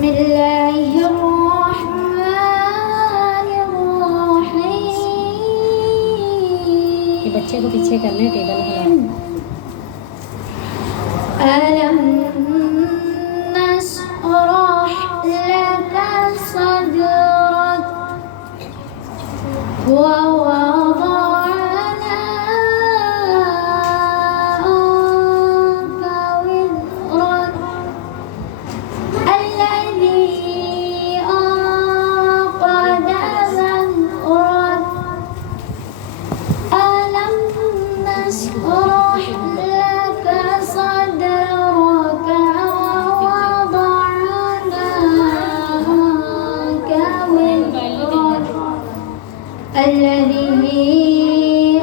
بسم اللہ الرحمن الرحیم. یہ بچے کو پیچھے کرنے ٹیبل ہلا. ألم نشرح لك صدرك ووضعنا عنك وزرك الذي أنقض ظهرك ألم نشرح لك صدرك ووضعنا عنك وزرك الذي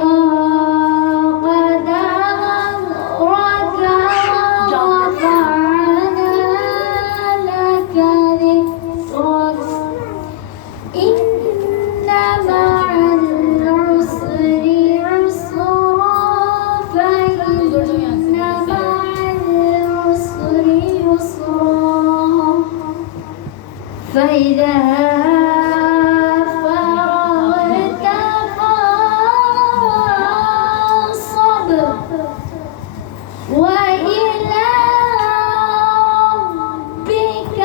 أنقض ظهرك ورفعنا لك ذكرك إن مع العسر يسرا فإن مع العسر يسرا فإذا فرغت فانصب وإلى ربك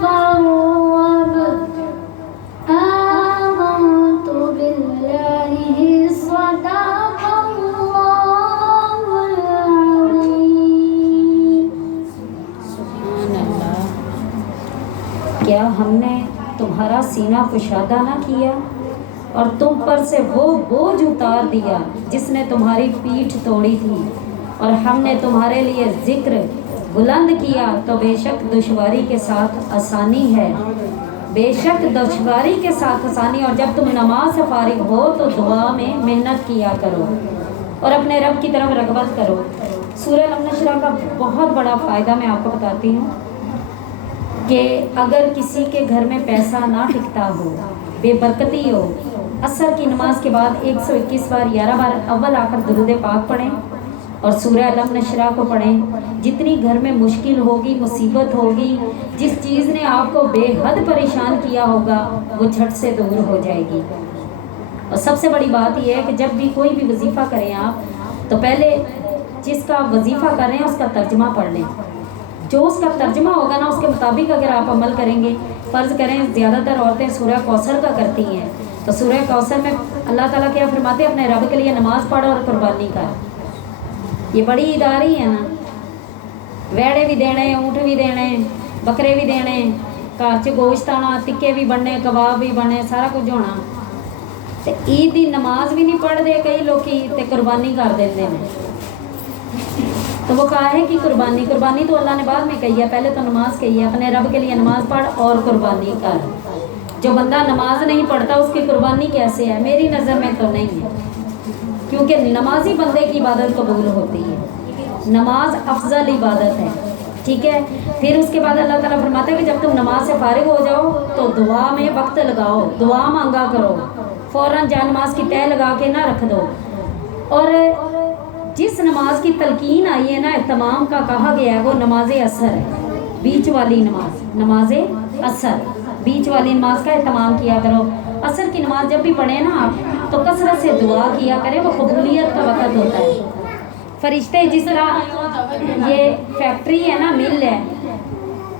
فارغب. آمنت بالله صدق الله العظيم. سبحان اللہ. کیا ہم نے تمہارا سینہ کشادہ نہ کیا اور تم پر سے وہ بوجھ اتار دیا جس نے تمہاری پیٹھ توڑی تھی، اور ہم نے تمہارے لیے ذکر بلند کیا تو بے شک دشواری کے ساتھ آسانی ہے. بے شک دشواری کے ساتھ آسانی. اور جب تم نماز سے فارغ ہو تو دعا میں محنت کیا کرو اور اپنے رب کی طرف رغبت کرو. سورہ الم نشرح کا بہت بڑا فائدہ میں آپ کو بتاتی ہوں کہ اگر کسی کے گھر میں پیسہ نہ ٹکتا ہو، بے برکتی ہو، عصر کی نماز کے بعد 121 بار 11 بار اول آخر درود پاک پڑھیں اور سورہ الم نشرح کو پڑھیں. جتنی گھر میں مشکل ہوگی، مصیبت ہوگی، جس چیز نے آپ کو بے حد پریشان کیا ہوگا وہ جھٹ سے دور ہو جائے گی. اور سب سے بڑی بات یہ ہے کہ جب بھی کوئی بھی وظیفہ کریں آپ تو پہلے جس کا وظیفہ کر رہے ہیں اس کا ترجمہ پڑھ لیں. جو اس کا ترجمہ ہوگا نا اس کے مطابق اگر آپ عمل کریں گے. فرض کریں زیادہ تر عورتیں سورہ کوثر کا کرتی ہیں تو سورہ کوثر میں اللہ تعالیٰ کیا فرماتے ہیں؟ اپنے رب کے لیے نماز پڑھ اور قربانی کر. یہ بڑی اداری ہے نا. ویڑے بھی دینے، اونٹ بھی دینے، بکرے بھی دینے، گھر چ گوشت آنا، ٹکے بھی بننے، کباب بھی بننے، سارا کچھ ہونا. تے عید دی نماز بھی نہیں پڑھتے کئی لوگ تے قربانی کر دیتے ہیں. تو وہ کہا ہے کہ قربانی تو اللہ نے بعد میں کہی ہے، پہلے تو نماز کہی ہے. اپنے رب کے لیے نماز پڑھ اور قربانی کر. جو بندہ نماز نہیں پڑھتا اس کی قربانی کیسے ہے؟ میری نظر میں تو نہیں ہے، کیونکہ نمازی بندے کی عبادت قبول ہوتی ہے. نماز افضل عبادت ہے. ٹھیک ہے. پھر اس کے بعد اللہ تعالیٰ فرماتا ہے کہ جب تم نماز سے فارغ ہو جاؤ تو دعا میں وقت لگاؤ، دعا مانگا کرو. فوراً جا نماز کی تہ لگا کے نہ رکھ دو. اور جس نماز کی تلقین آئی ہے نا اہتمام کا کہا گیا ہے وہ نماز عصر ہے. بیچ والی نماز عصر، بیچ والی نماز کا اہتمام کیا کرو. عصر کی نماز جب بھی پڑھیں نا آپ تو کثرت سے دعا کیا کریں، وہ قبولیت کا وقت ہوتا ہے. فرشتے جس طرح یہ فیکٹری ہے نا، مل ہے،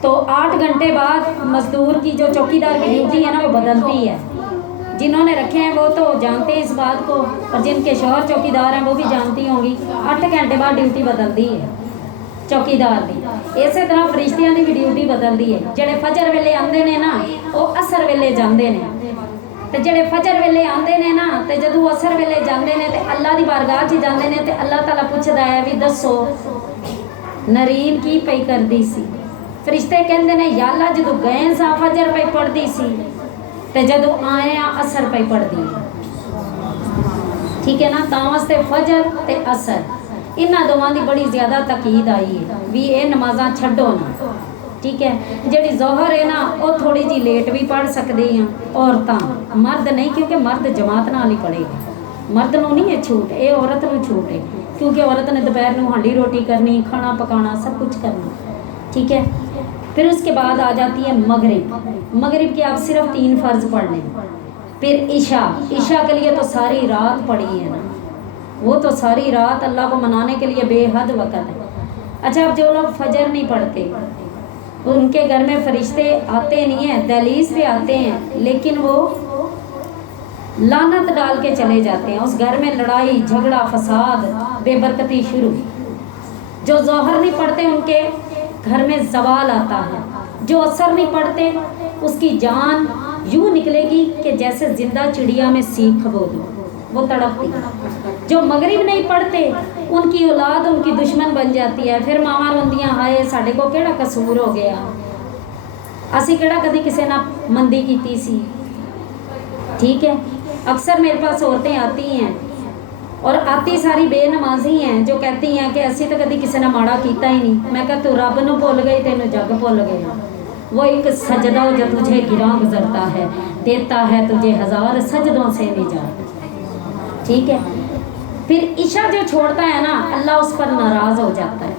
تو 8 گھنٹے بعد مزدور کی جو چوکیدار کی ڈیوٹی ہے نا وہ بدلتی ہے. جنہوں نے رکھے ہیں وہ تو جانتے ہیں اس بات کو، اور جن کے شوہر چوکیدار ہیں وہ بھی جانتی ہوں گی. 8 گھنٹے بعد ڈیوٹی بدلتی ہے چوکیدار دی. اسی طرح فرشتیاں دی بھی ڈیوٹی بدلتی ہے. جڑے فجر ویلے آندے نے نا وہ عصر ویلے جاندے نے، تے جڑے فجر ویلے آندے نے نا تے جدوں عصر ویلے جاندے نے تے اللہ دی بارگاہ 'چ جاندے نے تے اللہ تعالیٰ پوچھدا ہے بھی دسو نرین کی پئی کردی سی. فرشتے کہندے نے یا اللہ جدوں گئے سا فجر پئی پڑھدی سی تے جدوں آئے عصر پئی پڑھدی. ٹھیک ہے نا. تاں واسطے فجر تے عصر انہاں دوواں دی بڑی زیادہ تاکید آئی ہے بھی اے نمازاں چھڈو نا. ٹھیک ہے. جڑی ظہر ہے نا وہ تھوڑی جی لیٹ بھی پڑھ سکدی ہیں عورتاں، مرد نہیں، کیونکہ مرد جماعت نال ہی پڑھے گا. مرد نو نہیں ہے چھوٹ، اے عورت نو چھوٹ ہے، کیونکہ عورت نے دوپہر نو ہانڈی روٹی کرنی، کھانا پکانا، سب کچھ کرنا. ٹھیک ہے. پھر اس کے بعد آ جاتی ہے مغرب. مغرب کے آپ صرف 3 فرض پڑھ لیں. پھر عشاء کے لیے تو ساری رات پڑی ہے نا, وہ تو ساری رات اللہ کو منانے کے لیے بے حد وقت ہے. اچھا اب جو لوگ فجر نہیں پڑھتے ان کے گھر میں فرشتے آتے نہیں ہیں, دہلیز پہ آتے ہیں, لیکن وہ لعنت ڈال کے چلے جاتے ہیں. اس گھر میں لڑائی جھگڑا فساد بے برکتی شروع. جو ظہر نہیں پڑھتے ان کے گھر میں زوال آتا ہے. جو عصر نہیں پڑھتے اس کی جان یوں نکلے گی کہ جیسے زندہ چڑیا میں سینگ کھبو دو, وہ تڑپتی. جو مغرب نہیں پڑھتے ان کی اولاد ان کی دشمن بن جاتی ہے. پھر ماواں روندیاں, ہائے ساڈے کو کیڑا قصور ہو گیا, اسی کیڑا کدی کسی نہ مندی کیتی سی. ٹھیک ہے, اکثر میرے پاس عورتیں آتی ہیں اور آتی ساری بے نمازی ہیں جو کہتی ہیں کہ اسی تو کدی کسی نے ماڑا کیتا ہی نہیں. میں کہا تو رب نو بھول گئی, تینوں جگ بھول گیا. وہ ایک سجدہ جو تجھے گراں گزرتا ہے دیتا ہے تجھے 1000 سجدوں سے نجات. ٹھیک ہے, پھر عشاء جو چھوڑتا ہے نا اللہ اس پر ناراض ہو جاتا ہے.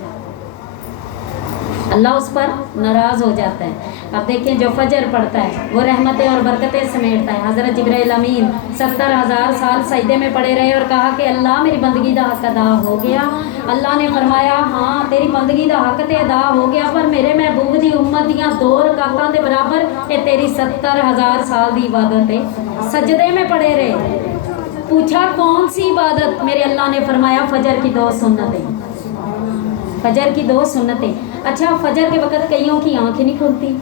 اللہ اس پر ناراض ہو جاتا ہے. اب دیکھیں جو فجر پڑھتا ہے وہ رحمتیں اور برکتیں سمیٹتا ہے. حضرت جبرائیل امین 70,000 سال سجدے میں پڑے رہے اور کہا کہ اللہ میری بندگی دا حق ادا ہو گیا. اللہ نے فرمایا ہاں تیری بندگی دا حق تے ادا ہو گیا, پر میرے محبوب دی امت دیاں 2 رکعتاں دے برابر اے تیری 70,000 سال دی عبادت ہے. سجدے میں پڑے رہے. پوچھا کون سی عبادت؟ میرے اللہ نے فرمایا فجر کی 2 سنتیں. فجر کی 2 سنتیں. اچھا فجر کے وقت کئیوں کی آنکھ نہیں کھلتی,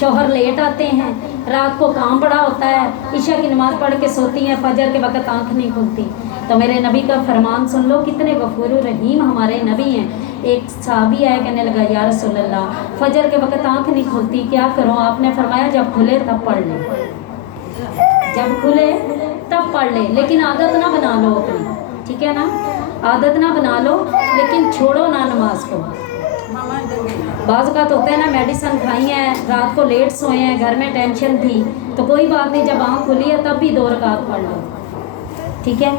شوہر لیٹ آتے ہیں, رات کو کام بڑا ہوتا ہے, عشاء کی نماز پڑھ کے سوتی ہیں, فجر کے وقت آنکھ نہیں کھلتی. تو میرے نبی کا فرمان سن لو, کتنے غفور الرحیم ہمارے نبی ہیں. ایک صحابی آیا کہنے لگا یا رسول اللہ فجر کے وقت آنکھ نہیں کھلتی, کیا کروں؟ آپ نے فرمایا جب کھلے تب پڑھ لیں, جب کھلے تب پڑھ لیں, لیکن عادت نہ بنا لو اپنی. ٹھیک ہے نا, عادت نہ بنا لو, لیکن چھوڑو نہ نماز کو. بعض اوقات ہوتا ہے نا میڈیسن کھائی ہیں, رات کو لیٹ سوئے ہیں, گھر میں ٹینشن تھی, تو کوئی بات نہیں, جب آنکھ کھلی ہے تب بھی 2 رکعت پڑھ لو. ٹھیک ہے,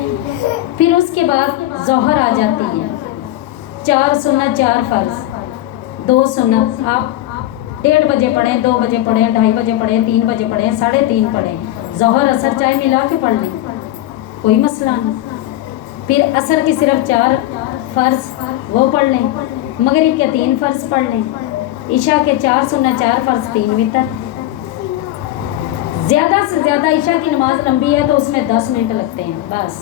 پھر اس کے بعد ظہر آ جاتی ہے. 4 سنت 4 فرض 2 سنت. آپ 1:30 بجے پڑھیں, 2 بجے پڑھیں, 2:30 بجے پڑھیں, 3 بجے پڑھیں, 3:30 پڑھیں. ظہر اثر چاہے ملا کے پڑھ لیں, کوئی مسئلہ نہیں. پھر عصر کی صرف 4 فرض وہ پڑھ لیں, مغرب کے 3 فرض پڑھ لیں, عشاء کے 4 سنت 4 فرض 3 وتر. زیادہ سے زیادہ عشاء کی نماز لمبی ہے تو اس میں 10 منٹ لگتے ہیں بس.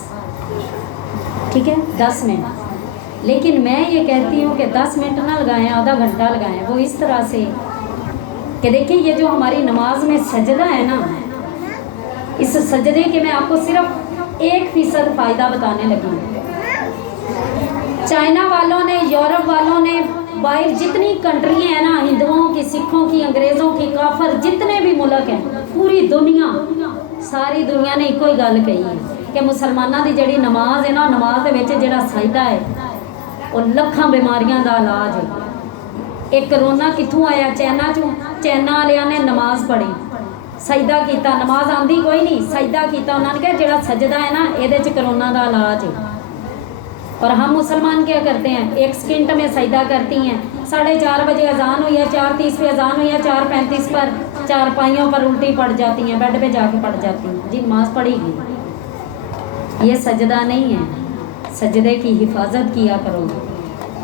ٹھیک ہے 10 منٹ. لیکن میں یہ کہتی ہوں کہ 10 منٹ نہ لگائیں, آدھا گھنٹہ لگائیں. وہ اس طرح سے کہ دیکھیں یہ جو ہماری نماز میں سجدہ ہے نا, اس سجدے کے میں آپ کو صرف 1% فائدہ بتانے لگی. چائنا والوں نے, یورپ والوں نے, باہر جتنی کنٹری ہیں نا, ہندوؤں کی, سکھوں کی, انگریزوں کی, کافر جتنے بھی ملک ہیں, پوری دنیا, ساری دنیا نے ایک ہی گل کہی ہے کہ مسلمانوں کی جڑی نماز ہے نا, نماز دے وچ جڑا سجدہ ہے وہ لکھاں بیماریاں دا علاج ہے. ایک کرونا کتھوں آیا؟ چائنا چوں. چائنا والوں نے نماز پڑھی, سجدہ کیتا, نماز آندی کوئی نہیں, سجدہ کیتا. انہوں نے کہا جڑا سجدہ ہے نا یہ کرونا دا علاج ہے. اور ہم مسلمان کیا کرتے ہیں, 1 سیکنڈ میں سجدہ کرتی ہیں. 4:30 بجے اذان ہوئی ہے, 4:30 پہ اذان ہوئی ہے, 4:35 پر 4 پائیوں پر الٹی پڑ جاتی ہیں, بیڈ پہ جا کے پڑ جاتی ہیں. جی نماز پڑھی گئی, یہ سجدہ نہیں ہے. سجدے کی حفاظت کیا کرو.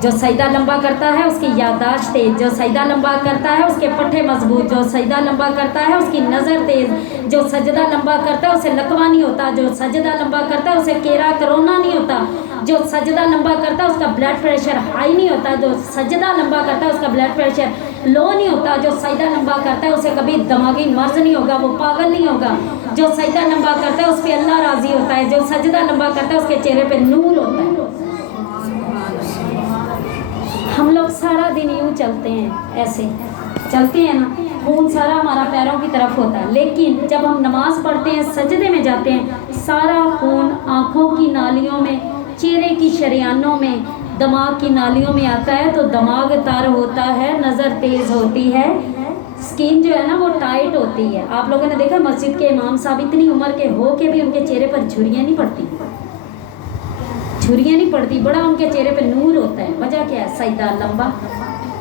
جو سجدہ لمبا کرتا ہے اس کی یادداشت تیز, جو سجدہ لمبا کرتا ہے اس کے پٹھے مضبوط, جو سجدہ لمبا کرتا ہے اس کی نظر تیز, جو سجدہ لمبا کرتا ہے اسے لقوہ نہیں ہوتا, جو سجدہ لمبا کرتا ہے اسے کیڑا کرونا نہیں ہوتا, جو سجدہ لمبا کرتا ہے اس کا بلڈ پریشر ہائی نہیں ہوتا, جو سجدہ لمبا کرتا ہے اس کا بلڈ پریشر لو نہیں ہوتا, جو سجدہ لمبا کرتا ہے اسے کبھی دماغی مرض نہیں ہوگا, وہ پاگل نہیں ہوگا, جو سجدہ لمبا کرتا ہے اس پہ اللہ راضی ہوتا ہے, جو سجدہ لمبا کرتا ہے اس کے چہرے پہ نور ہوتا ہے. ہم لوگ سارا دن یوں چلتے ہیں, ایسے چلتے ہیں نا, خون سارا ہمارا پیروں کی طرف ہوتا ہے, لیکن جب ہم نماز پڑھتے ہیں, سجدے میں جاتے ہیں, سارا خون آنکھوں کی نالیوں میں, چہرے کی شریانوں میں, دماغ کی نالیوں میں آتا ہے, تو دماغ تر ہوتا ہے, نظر تیز ہوتی ہے, سکین جو ہے نا وہ ٹائٹ ہوتی ہے. آپ لوگوں نے دیکھا مسجد کے امام صاحب اتنی عمر کے ہو کے بھی ان کے چہرے پر جھریاں نہیں پڑتی, جھریاں نہیں پڑتی, بڑا ان کے چہرے پہ نور ہوتا ہے. وجہ کیا ہے؟ سجدہ لمبا.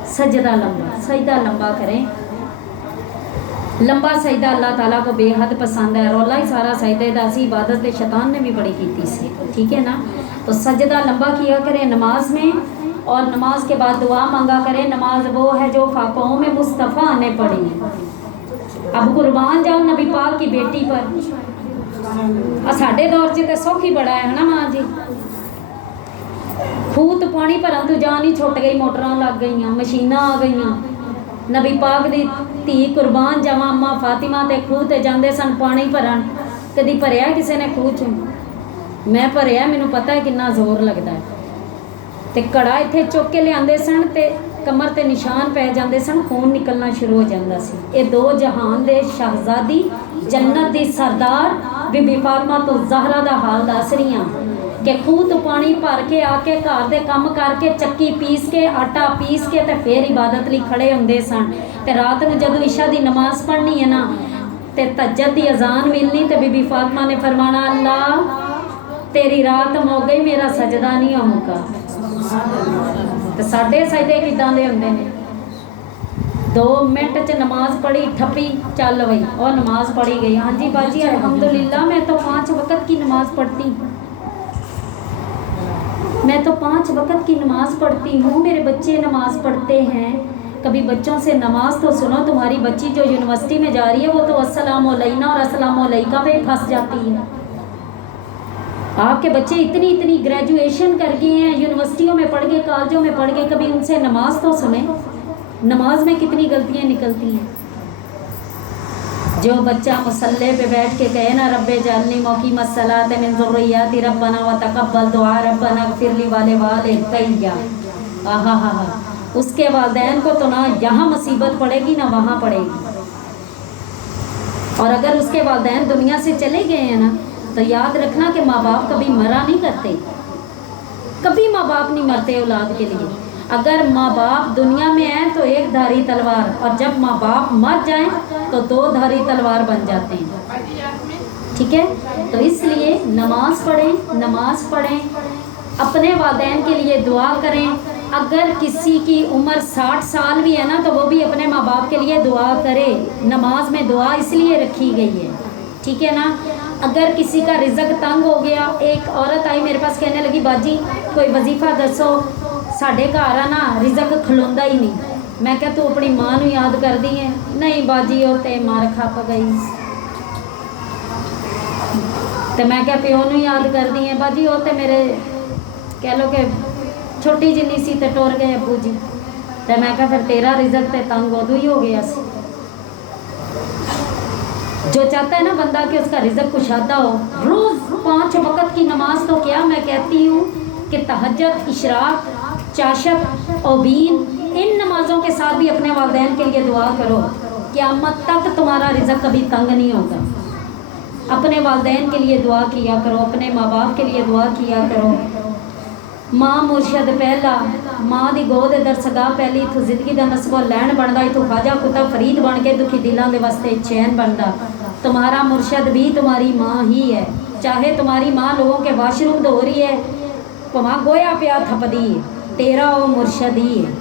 सजदा लंबा, सजदा लंबा करें। लंबा सजदा अल्लाह ताला को बेहद पसंद है। रौला ही सारा सजदे दा सी, इबादत ते शैतान ने भी बड़ी की सी, ठीक है ना। तो सजदा लंबा किया करें नमाज में, और नमाज के बाद दुआ मांगा करें। नमाज वो है जो फाकों में मुस्तफ़ा ने पढ़ी। अब कुर्बान जाओ नबी पाक की बेटी पर। साढ़े दौर च तो सौखी बड़ा है ना माँ जी, खूह तो पानी भरन तो जान ही छुट गई, मोटर लग गई, मशीनां आ गई। नबी पाक दी धी कुर्बान जावा अम्मा फातिमा ते खूह ते जांदे सन पानी भरन। कदी भरिया किसी ने खूह चों? मैं भरिया, मैनू पता है कितना जोर लगता है। ते घड़ा इत्थे चुक के लियाते सन ते कमर ते निशान पै जाते सन, खून निकलना शुरू हो जाता सी। ये दो जहान दे शहजादी जन्नत दी सरदार बीबी फातिमा तो ज़हरा दा हाल दस रही हां कि खूह तो पानी भर के आके घर दे काम करके चक्की पीस के आटा पीस के ते फिर इबादत लई खड़े होंदे सन। ते रात में जदों इशा दी नमाज पढ़नी है ना ते तहज्जुद दी अजान मिलनी ते बीबी फातिमा ने फरमाना, अल्लाह तेरी रात मुक गई, मेरा सजदा नहीं होगा। तो साढ़े सजदे किदां दे हुंदे ने? 2 मिनट च नमाज पढ़ी, ठप्पी, चल वही और नमाज पढ़ी गई। हाँ जी बाजी अल्हम्दुलिल्लाह, मैं तो 5 वक्त की नमाज पढ़ती, मैं तो 5 वक्त की नमाज पढ़ती हूँ, मेरे बच्चे नमाज पढ़ते हैं। कभी बच्चों से नमाज तो सुनो। तुम्हारी बच्ची जो यूनिवर्सिटी में जा रही है वो तो अस्सलाम अलैना और अस्सलाम अलैका में फंस जाती है। आपके बच्चे इतनी इतनी ग्रेजुएशन कर गए हैं, यूनिवर्सिटियों में पढ़ गए, कॉलेजों में पढ़ गए, कभी उनसे नमाज तो सुने। नमाज में कितनी गलतियाँ निकलती हैं। जो बच्चा मुसल्ले पे बैठ के कहे ना, रब्बे जालनी मौकी मसलात मिन ज़ुर्रिय्याती रब्बना व तक़ब्बल दुआ रब्बना ग़फ़िरली वाले वालिदैया, आहा हा हा, उसके वालिदैन को तो ना यहाँ मुसीबत पड़ेगी ना वहाँ पड़ेगी। और अगर उसके वालिदैन दुनिया से चले गए हैं ना तो याद रखना कि माँ बाप कभी मरा नहीं करते, कभी माँ बाप नहीं मरते औलाद के लिए। अगर माँ बाप दुनिया में हैं तो एक धारी तलवार, और जब माँ बाप मर जाएं तो 2 धारी तलवार बन जाते हैं, ठीक है। तो इसलिए नमाज पढ़ें, अपने वालिदैन के लिए दुआ करें। अगर किसी की उम्र 60 साल भी है ना तो वो भी अपने माँ बाप के लिए दुआ करे। नमाज में दुआ इसलिए रखी गई है, ठीक है ना। अगर किसी का रिज़्क तंग हो गया, एक औरत आई मेरे पास कहने लगी, बाजी कोई वजीफ़ा दसो, साढ़े घर है ना रिज़्क खलोंदा ही नहीं। मैं क्या तू अपनी माँ नू याद कर दी है? नहीं बाजी वो तो मार खप गई। तो मैं क्या प्यो नू याद कर दी है? बाजी वो तो मेरे कह लो कि छोटी जिन्नी सी तो टुर गए अबू जी। तो मैं क्या फिर तेरा रिज़्क तो तंग उदों ही हो गया सी। जो चाहता है ना बंदा कि उसका रिज़्क कुशादा हो, रोज़ 5 वक्त की नमाज तो क्या मैं कहती हूँ कि तहज्जुद, इशराक, चाशत, औबीन, इन नमाज़ों के साथ भी अपने वालिदैन के लिए दुआ करो। क़यामत तक तुम्हारा रिज़्क कभी तंग नहीं होगा। अपने वालिदैन के लिए दुआ किया करो, अपने माँ बाप के लिए दुआ किया करो। माँ मुर्शद पहला, माँ की गोद दरसगाह पहली, इतों जिंदगी का नस्बो लैन बनता, इतों ख्वाजा कुतुब फरीद बन के दुखी दिलों के वास्ते चैन बनता। तुम्हारा मुर्शद भी तुम्हारी माँ ही है। चाहे तुम्हारी माँ लोगों के वाशरूम धो रही है, वहाँ गोया प्या थपदी है, तेरा वो मुर्शद ही है,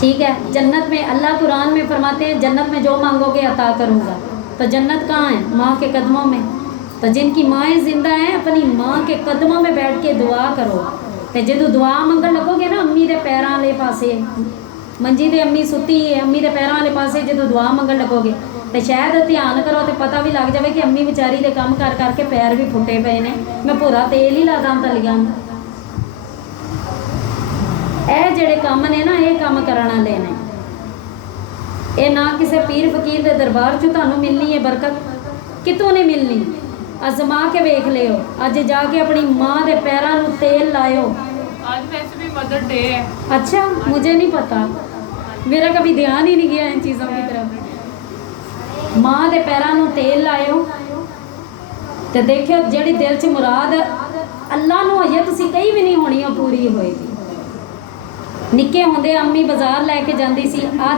ठीक है। जन्नत में अल्लाह कुरान में फरमाते हैं, जन्नत में जो मांगोगे अता करूँगा। तो जन्नत कहाँ है? माँ के कदमों में। तो जिनकी माएँ जिंदा हैं अपनी माँ के कदमों में बैठ के दुआ करो। तो जो दुआ मंगन लगोगे ना अम्मी के पैरों वाले पासे, मंजी ते अम्मी सुती है, अम्मी के पैरों वाले पासे जो दुआ मंगन लगोगे तो शायद ध्यान करो तो पता भी लग जाए कि अम्मी बेचारी के काम कर करके पैर भी फुटे पे ने, मैं पूरा तेल ही ला दा तलिया। ये जेड़े काम ने ना ये काम करने वाले ने, ये ना किसी पीर फकीर के दरबार चो तुहानू मिलनी है बरकत, कितों नहीं मिलनी। अजमा के वेख लियो, अज जाके अपनी माँ के पैरों में तेल लायो। आज वैसे भी मदर डे है। अच्छा, मुझे नहीं पता, मेरा कभी ध्यान ही नहीं गया इन चीज़ों की तरफ। माँ के पैरों में तेल लायो तो देखियो जी दिल च मुराद अल्लाह नूं अजे तुसीं कहीं भी नहीं होनी, वो पूरी होएगी। निक्के होंदे अम्मी बाजार लैके जाती सी, आ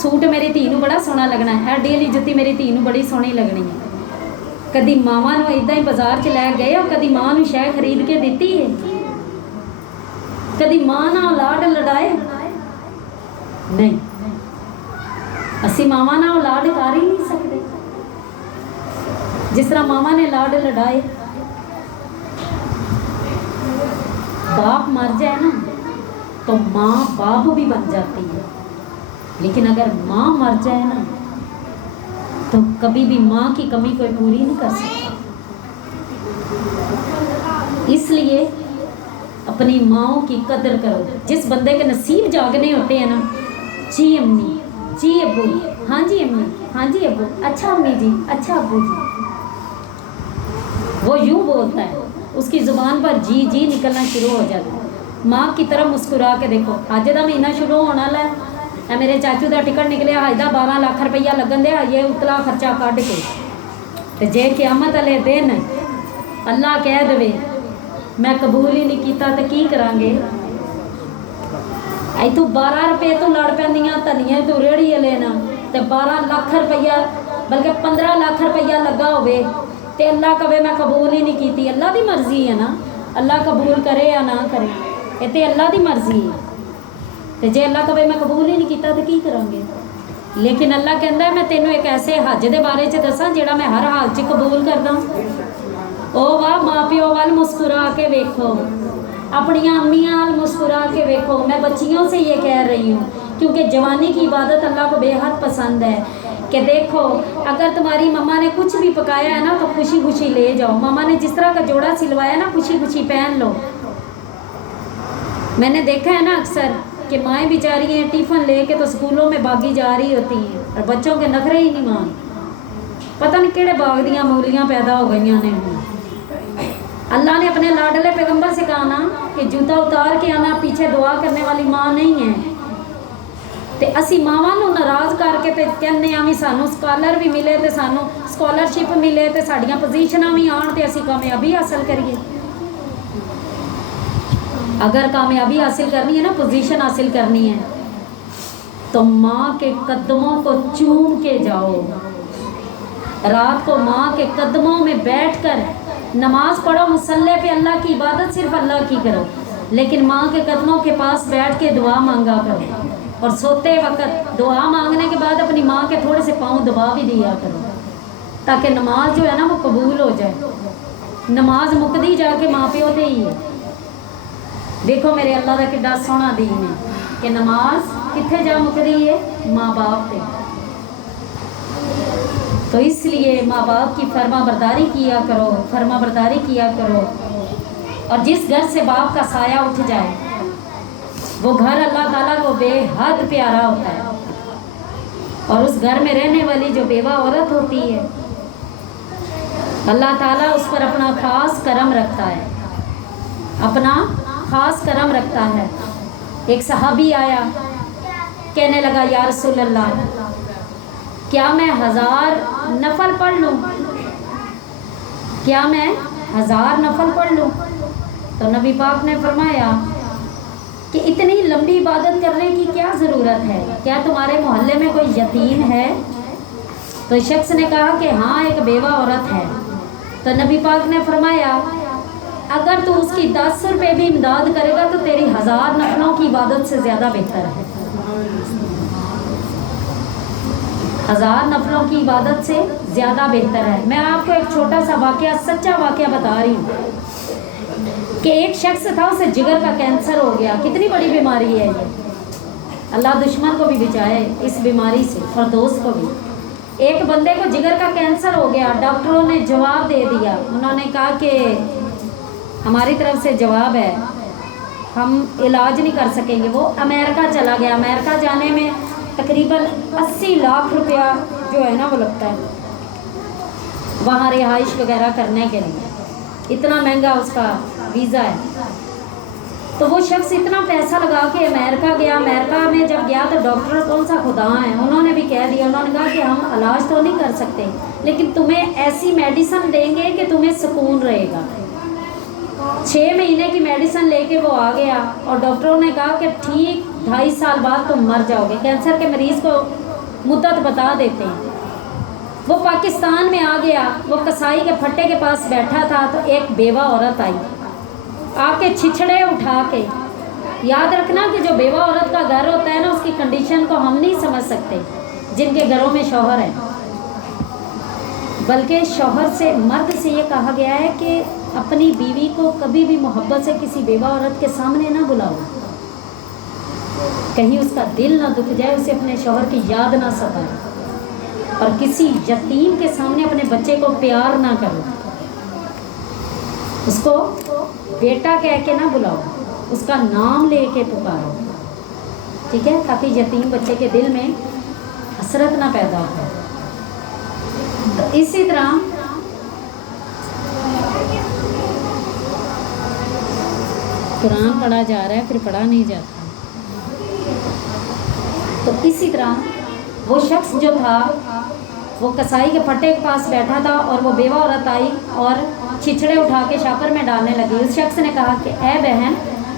सूट मेरी धी नूं बड़ा सोहना लगना है, एडी वाली जुत्ती मेरी धी नूं बड़ी सोहनी लगनी है। कदी मावां नूं इदां ही बाजार च लै गए और कदी माँ नूं शै खरीद के दित्ती है? कदी माँ नाल लाड लड़ाए? नहीं, असी मावां नाल लाड कर ही नहीं सकते। जिस तरह मावां ने लाड लड़ाए, बाप मर जाए ना तो माँ बाप भी बन जाती है, लेकिन अगर माँ मर जाए ना तो कभी भी माँ की कमी कोई पूरी नहीं कर सकता। इसलिए अपनी माँओं की कदर करो। जिस बंदे के नसीब जागने होते हैं ना, जी अम्मी, जी अब्बू, हाँ जी अम्मी, हाँ जी अब्बू, अच्छा अम्मी जी, अच्छा अब्बू जी, वो यूँ बोलता है, उसकी ज़ुबान पर जी जी निकलना शुरू हो जाता है। माँ की तरफ मुस्कुरा के देखो, अज का महीना शुरू होने वाला है, मेरे चाचू का टिकट निकले, अज का 12 लाख रुपया लगन दिया, ये उतला खर्चा कढ़ के, तो जे क़यामत वाले दिन अल्लाह कह दे मैं कबूल ही नहीं किया तो की करांगे। इतों 12 रुपये तो लड़ पैंदियां धनिया तो रेहड़ी लेना, तो 12 लाख रुपया बल्कि 15 लाख रुपया लगा होवे ते अल्लाह कहे मैं कबूल ही नहीं की। अल्लाह की मर्जी है ना, अल्लाह कबूल करे या ना करे, ये तो अल्लाह की मर्जी है। तो जे अल्लाह कहे मैं कबूल ही नहीं किया तो की करांगे। लेकिन अल्लाह कहता मैं तेनों एक ऐसे हज के बारे च दसा जिहड़ा मैं हर हाल च कबूल करदा। ओ वाह, माँ प्यो वाल मुस्कुरा के वेखो, अपनिया अम्मियाँ वाल मुस्कुरा के वेखो। मैं बच्चियों से ये कह रही हूँ क्योंकि जवानी की इबादत अल्लाह को बेहद पसंद है कि देखो अगर तुम्हारी मम्मा ने कुछ भी पकाया है ना तो खुशी खुशी ले जाओ। मम्मा ने जिस तरह का जोड़ा सिलवाया ना, खुशी खुशी पहन लो। मैंने देखा है ना अक्सर कि माएँ बेचारी हैं टिफ़न लेके तो स्कूलों में भागी जा रही होती हैं और बच्चों के नखरे ही नहीं मान, पता नहीं किहड़े बाग दियां मूलियाँ पैदा हो गई ने। अल्लाह ने अपने लाडले पैगंबर से कहा ना कि जूता उतार के आना, पीछे दुआ करने वाली माँ नहीं है। तो असी मावां नूं नाराज़ करके तो कहने भी सानू स्कॉलर भी मिले, तो सानू स्कॉलरशिप मिले, तो साड़ियाँ पोजीशनां भी आण ते असी कामयाबी हासिल करिए। अगर कामयाबी हासिल करनी है ना, पोजीशन हासिल करनी है, तो माँ के कदमों को चूम के जाओ। रात को माँ के कदमों में बैठकर नमाज पढ़ो, मुसल्ले पे अल्लाह की इबादत सिर्फ अल्लाह की करो, लेकिन माँ के कदमों के पास बैठ के दुआ मांगा करो। और सोते वक्त दुआ मांगने के बाद अपनी माँ के थोड़े से पाँव दबा भी दिया करो, ताकि नमाज जो है ना वो कबूल हो जाए। नमाज मुकदी जाके माँ प्यो ते ही है। देखो मेरे अल्लाह का किड्डा सोहना दीन है कि नमाज कित्थे जा मुकदी है, माँ बाप ते। तो इसलिए माँ बाप की फर्मा बरदारी किया करो, फर्मा बरदारी किया करो। और जिस घर से बाप का साया उठ जाए वो घर अल्लाह ताला को बेहद प्यारा होता है। और उस घर में रहने वाली जो बेवा औरत होती है, अल्लाह ताला उस पर अपना ख़ास करम रखता है, अपना ख़ास करम रखता है। एक सहाबी आया, कहने लगा या रसूल अल्लाह, क्या मैं 1000 नफल पढ़ लूँ? क्या मैं 1000 नफल पढ़ लूँ? तो नबी पाक ने फरमाया कि इतनी लंबी इबादत करने की क्या ज़रूरत है? क्या तुम्हारे मोहल्ले में कोई यतीम है? तो शख्स ने कहा कि हाँ, एक बेवा औरत है। तो नबी पाक ने फरमाया अगर तू उसकी 10 रुपये भी इमदाद करेगा तो तेरी 1000 नफलों की इबादत से ज़्यादा बेहतर है। 1000 नफलों की इबादत से ज़्यादा बेहतर है। मैं आपको एक छोटा सा वाक़या, सच्चा वाक़या बता रही हूँ कि एक शख्स था, उसे जिगर का कैंसर हो गया। कितनी बड़ी बीमारी है ये, अल्लाह दुश्मन को भी बचाए इस बीमारी से और दोस्त को भी। एक बंदे को जिगर का कैंसर हो गया, डॉक्टरों ने जवाब दे दिया। उन्होंने कहा कि हमारी तरफ से जवाब है, हम इलाज नहीं कर सकेंगे। वो अमेरिका चला गया। अमेरिका जाने में तकरीबन 80 लाख रुपया जो है ना वो लगता है वहाँ रिहाइश वगैरह करने के लिए, इतना महंगा उसका वीज़ा है। तो वो शख्स इतना पैसा लगा के अमेरिका गया। अमेरिका में जब गया तो डॉक्टर कौन सा खुदा है, उन्होंने भी कह दिया, उन्होंने कहा कि हम इलाज तो नहीं कर सकते, लेकिन तुम्हें ऐसी मेडिसिन देंगे कि तुम्हें सुकून रहेगा। 6 महीने की मेडिसिन लेके वो आ गया और डॉक्टरों ने कहा कि ठीक 2.5 साल बाद तुम मर जाओगे। कैंसर के मरीज़ को मुद्दत बता देते हैं। वो पाकिस्तान में आ गया। वो कसाई के फट्टे के पास बैठा था तो एक बेवा औरत आई, आके छिछड़े उठा के याद रखना कि जो बेवा औरत का घर होता है ना, उसकी कंडीशन को हम नहीं समझ सकते जिनके घरों में शौहर है, बल्कि शौहर से, मर्द से ये कहा गया है कि अपनी बीवी को कभी भी मोहब्बत से किसी बेवा औरत के सामने ना बुलाओ, कहीं उसका दिल ना दुख जाए, उसे अपने शौहर की याद ना सताए। और किसी यतीम के सामने अपने बच्चे को प्यार ना करो, उसको बेटा कह के ना बुलाओ, उसका नाम लेके पुकारो, ठीक है, ताकि यतीम बच्चे के दिल में हसरत ना पैदा हो। तो इसी तरह कुरान पढ़ा जा रहा है, फिर पढ़ा नहीं जाता। तो इसी तरह वो शख्स जो था वो कसाई के फट्टे के पास बैठा था और वो बेवा औरत आई और छिछड़े उठा के शापर में डालने लगी। उस शख्स ने कहा कि ऐ बहन,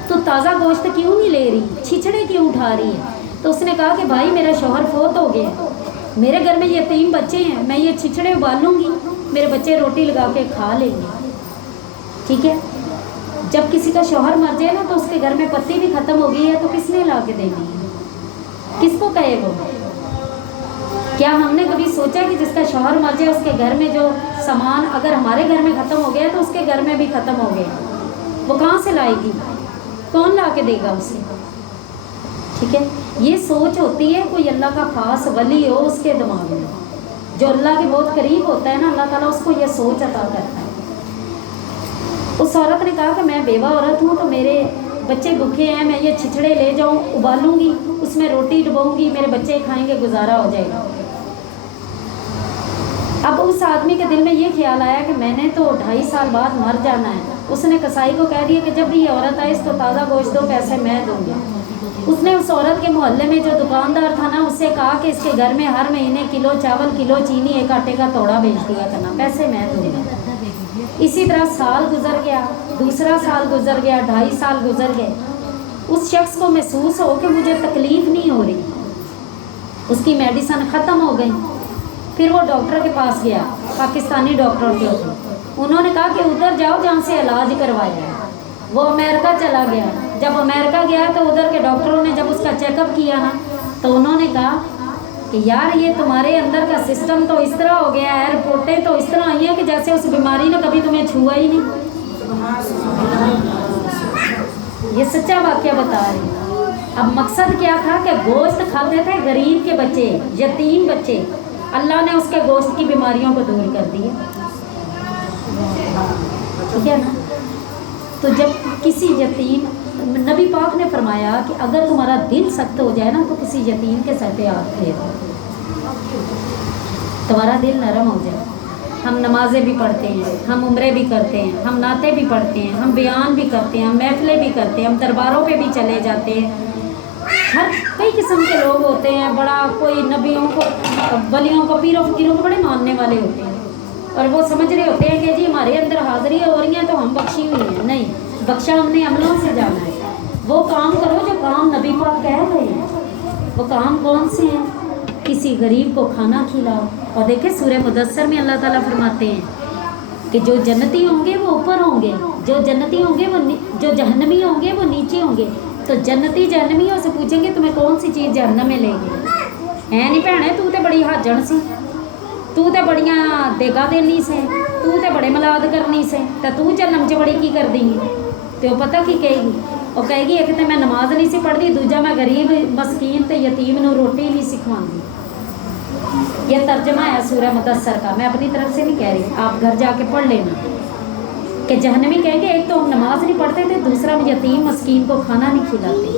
तू ताज़ा गोश्त क्यों नहीं ले रही, छिछड़े क्यों उठा रही है? तो उसने कहा कि भाई मेरा शौहर फोत हो गया, मेरे घर में यतीम बच्चे हैं, मैं ये छिछड़े उबालूंगी, मेरे बच्चे रोटी लगा के खा लेंगे, ठीक है। जब किसी का शौहर मर जाए ना तो उसके घर में पत्ती भी ख़त्म हो गई है तो किसने ला के देनी है, किसको कहे वो? क्या हमने कभी सोचा कि जिसका शौहर मर जाए उसके घर में जो सामान अगर हमारे घर में ख़त्म हो गया तो उसके घर में भी ख़त्म हो गया, वो कहाँ से लाएगी, कौन ला के देगा उसे, ठीक है। ये सोच होती है कोई अल्लाह का खास वली हो उसके दिमाग में, जो अल्लाह के बहुत करीब होता है ना, अल्लाह ताला उसको ये सोच अता करता है। उस औरत ने कहा कि मैं बेवा औरत हूँ तो मेरे बच्चे भूखे हैं, मैं ये छिछड़े ले जाऊँ, उबालूंगी, उसमें रोटी डुबाऊंगी, मेरे बच्चे खाएंगे, गुजारा हो जाएगा। अब उस आदमी के दिल में ये ख्याल आया कि मैंने तो 2.5 साल बाद मर जाना है। उसने कसाई को कह दिया कि जब भी ये औरत आए इसको ताज़ा गोश्त दो, पैसे मैं दूंगी। उसने उस औरत के मोहल्ले में जो दुकानदार था ना, उससे कहा कि इसके घर में हर महीने किलो चावल, किलो चीनी, 1 आटे का तोड़ा भेज दिया करना, पैसे मैं दूंगा। इसी तरह साल गुजर गया, दूसरा साल गुजर गया, 2.5 साल गुजर गए। उस शख्स को महसूस हो कि मुझे तकलीफ़ नहीं हो रही, उसकी मेडिसिन ख़त्म हो गई। फिर वो डॉक्टर के पास गया, पाकिस्तानी डॉक्टर थे, उन्होंने कहा कि उधर जाओ जहाँ से इलाज करवाया है। वो अमेरिका चला गया। जब अमेरिका गया तो उधर के डॉक्टरों ने जब उसका चेकअप किया ना, तो उन्होंने कहा कि यार ये तुम्हारे अंदर का सिस्टम तो इस तरह हो गया है, रिपोर्टें तो इस तरह आई हैं कि जैसे उस बीमारी ने कभी तुम्हें छुआ ही नहीं। ये सच्चा वाक़या बता रही। अब मकसद क्या था कि गोश्त खाते थे गरीब के बच्चे, यतीम बच्चे, अल्लाह ने उसके गोश्त की बीमारियों को दूर कर दिया, ठीक है ना। तो जब किसी यतीम, नबी पाक ने फरमाया कि अगर तुम्हारा दिल सख्त हो जाए ना तो किसी यतीम के सर पे हाथ फेर दो, तुम्हारा दिल नरम हो जाए। हम नमाज़ें भी पढ़ते हैं, हम उम्रे भी करते हैं, हम नाते भी पढ़ते हैं, हम बयान भी करते हैं, हम महफिलें भी करते हैं, हम दरबारों पे भी चले जाते हैं। हर कई किस्म के लोग होते हैं, बड़ा कोई नबियों को, वलियों को, पीरों फकीरों को बड़े मानने वाले होते हैं, और वो समझ रहे होते हैं कि जी हमारे अंदर हाज़िरी हो रही है तो हम बख्शी हुई हैं। नहीं, बख्शा हमने अमलों से जाना है। वो काम करो जो काम नबी पाक कह रहे हैं। वो काम कौन से हैं? किसी गरीब को खाना खिलाओ। और देखें सूरह मुदस्सर में अल्लाह ताला फरमाते हैं कि जो जन्नती होंगे वो ऊपर होंगे, जो जन्नती होंगे वो जो जहन्नमी होंगे वो नीचे होंगे। तो जन्नती जहन्नमियों से पूछेंगे तुम्हें कौन सी चीज़ जहन्नम में ले गई है? नहीं भैने, तू तो बड़ी हाजन सी, तू तो बड़ियाँ देगा देनी से, तू तो बड़े मिलाद करनी से, तो तू जन्नम च बड़ी की कर देंगी? तो पता की कहेगी? और कहेगी एक तो मैं नमाज नहीं सी पढ़ती, दूजा मैं गरीब मस्कीन ते यतीम नूं रोटी नहीं सिखवाती। यह तर्जमा है सूरह मुदस्सर का, मैं अपनी तरफ से नहीं कह रही, आप घर जाके पढ़ लेना। कि जहन्नमी कहेंगे एक तो हम नमाज नहीं पढ़ते थे, दूसरा हम यतीम मस्कीन को खाना नहीं खिलाते।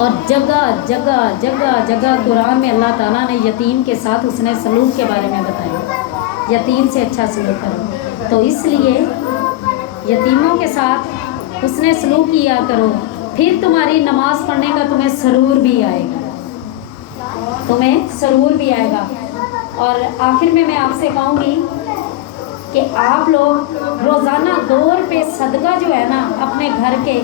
और जगह जगह जगह जगह कुरान में अल्लाह ताला ने यतीम के साथ उसने सलूक के बारे में बताया, यतीम से अच्छा सलूक करो। तो इसलिए यतीमों के साथ उसने सलूक किया करो, फिर तुम्हारी नमाज पढ़ने का तुम्हें सरूर भी आएगा, तुम्हें सरूर भी आएगा। और आखिर में मैं आपसे कहूँगी कि आप लोग रोज़ाना 2 रुपये सदका जो है ना, अपने घर के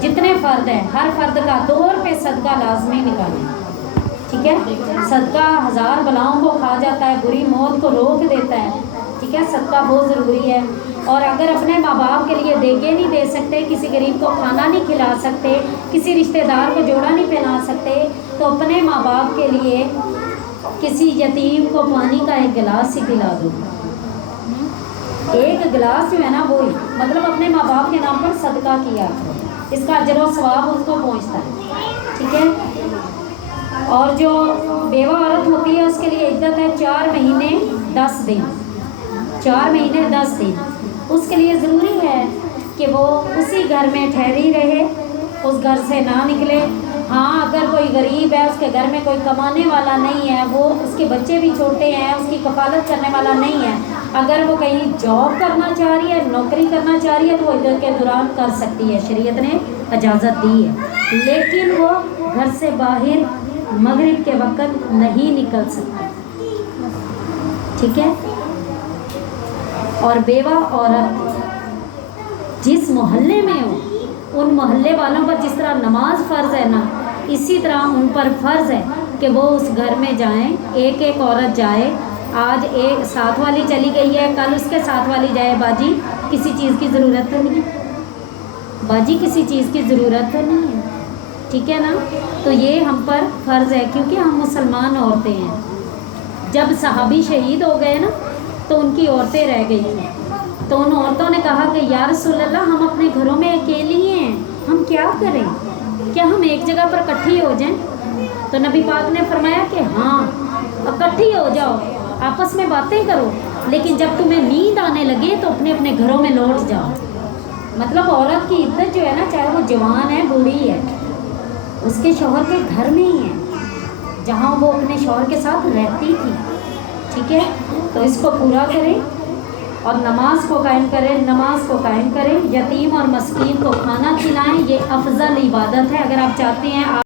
जितने फ़र्द हैं हर फ़र्द का 2 रुपये सदका लाजमी निकालें, ठीक है। सदका 1000 बलाओं को खा जाता है, बुरी मौत को रोक देता है, ठीक है। सदका बहुत ज़रूरी है। اور اگر اپنے ماں باپ کے لیے دیگے نہیں دے سکتے، کسی غریب کو کھانا نہیں کھلا سکتے، کسی رشتہ دار کو جوڑا نہیں پہنا سکتے، تو اپنے ماں باپ کے لیے کسی یتیم کو پانی کا ایک گلاس ہی پلا دو، ایک گلاس جو ہے نا وہی، مطلب اپنے ماں باپ کے نام پر صدقہ کیا کرو، اس کا اجر و ثواب اس کو پہنچتا ہے، ٹھیک ہے۔ اور جو بیوہ عورت ہوتی ہے اس کے لیے عدت ہے 4 مہینے 10 دن، 4 مہینے 10 دن، اس کے لیے ضروری ہے کہ وہ اسی گھر میں ٹھہری رہے، اس گھر سے نہ نکلے۔ ہاں اگر کوئی غریب ہے، اس کے گھر میں کوئی کمانے والا نہیں ہے، وہ اس کے بچے بھی چھوٹے ہیں، اس کی کفالت کرنے والا نہیں ہے، اگر وہ کہیں جاب کرنا چاہ رہی ہے، نوکری کرنا چاہ رہی ہے تو وہ عدت کے دوران کر سکتی ہے، شریعت نے اجازت دی ہے، لیکن وہ گھر سے باہر مغرب کے وقت نہیں نکل سکتی، ٹھیک ہے۔ اور بیوہ عورت جس محلے میں ہو، ان محلے والوں پر جس طرح نماز فرض ہے نا، اسی طرح ان پر فرض ہے کہ وہ اس گھر میں جائیں، ایک ایک عورت جائے، آج ایک ساتھ والی چلی گئی ہے، کل اس کے ساتھ والی جائے، باجی کسی چیز کی ضرورت تو نہیں ہے، باجی کسی چیز کی ضرورت تو نہیں ہے، ٹھیک ہے نا۔ تو یہ ہم پر فرض ہے کیونکہ ہم مسلمان عورتیں ہیں۔ جب صحابی شہید ہو گئے نا تو ان کی عورتیں رہ گئی تھیں، تو ان عورتوں نے کہا کہ یا رسول اللہ ہم اپنے گھروں میں اکیلی ہیں، ہم کیا کریں، کیا ہم ایک جگہ پر اکٹھی ہو جائیں؟ تو نبی پاک نے فرمایا کہ ہاں اکٹھی ہو جاؤ، آپس میں باتیں کرو، لیکن جب تمہیں نیند آنے لگے تو اپنے اپنے گھروں میں لوٹ جاؤ۔ مطلب عورت کی عدت جو ہے نا، چاہے وہ جوان ہے بوڑھی ہے، اس کے شوہر کے گھر میں ہی ہے جہاں وہ اپنے شوہر کے ساتھ رہتی تھی، ٹھیک ہے۔ تو اس کو پورا کریں اور نماز کو قائم کریں، نماز کو قائم کریں، یتیم اور مسکین کو کھانا کھلائیں، یہ افضل عبادت ہے۔ اگر آپ چاہتے ہیں